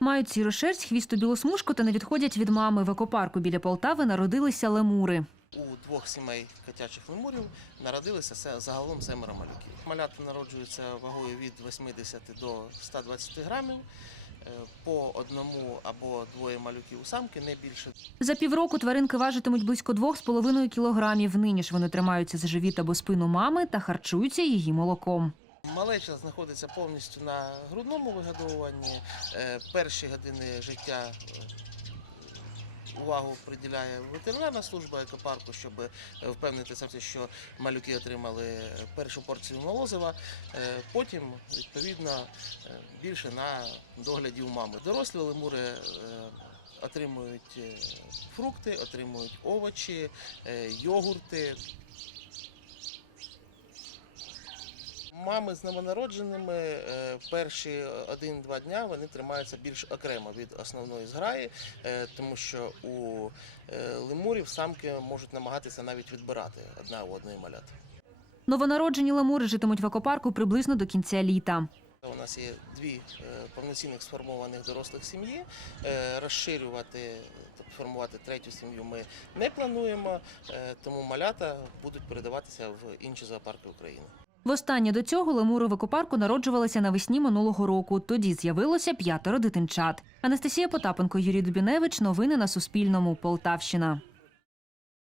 Мають сіру шерсть, хвісту білосмужку та не відходять від мами. В екопарку біля Полтави народилися лемури. У двох сімей котячих лемурів народилися загалом семеро малюків. Малята народжуються вагою від 80 до 120 грамів. Е, По одному або двоє малюків у самки, не більше. За півроку тваринки важитимуть близько 2,5 кілограмів. Нині ж вони тримаються за живіт або спину мами та харчуються її молоком. Малеча знаходиться повністю на грудному вигодовуванні. Е, Перші години життя е, увагу приділяє ветеринарна служба екопарку, щоб е, впевнитися, що малюки отримали першу порцію молозива. Потім, відповідно, більше на догляді у мами. Дорослі лемури отримують фрукти, отримують овочі, йогурти, Мами з новонародженими е, перші один-два дня вони тримаються більш окремо від основної зграї, е, тому що у е, лемурів самки можуть намагатися навіть відбирати одна у одної малят. Новонароджені лемури житимуть в екопарку приблизно до кінця літа. У нас є дві е, повноцінних сформованих дорослих сім'ї. Е, Розширювати, тобто формувати третю сім'ю ми не плануємо, е, тому малята будуть передаватися в інші зоопарки України. Востаннє до цього лемури в екопарку народжувалися навесні минулого року. Тоді з'явилося п'ятеро дитинчат. Анастасія Потапенко, Юрій Дубіневич. Новини на Суспільному. Полтавщина.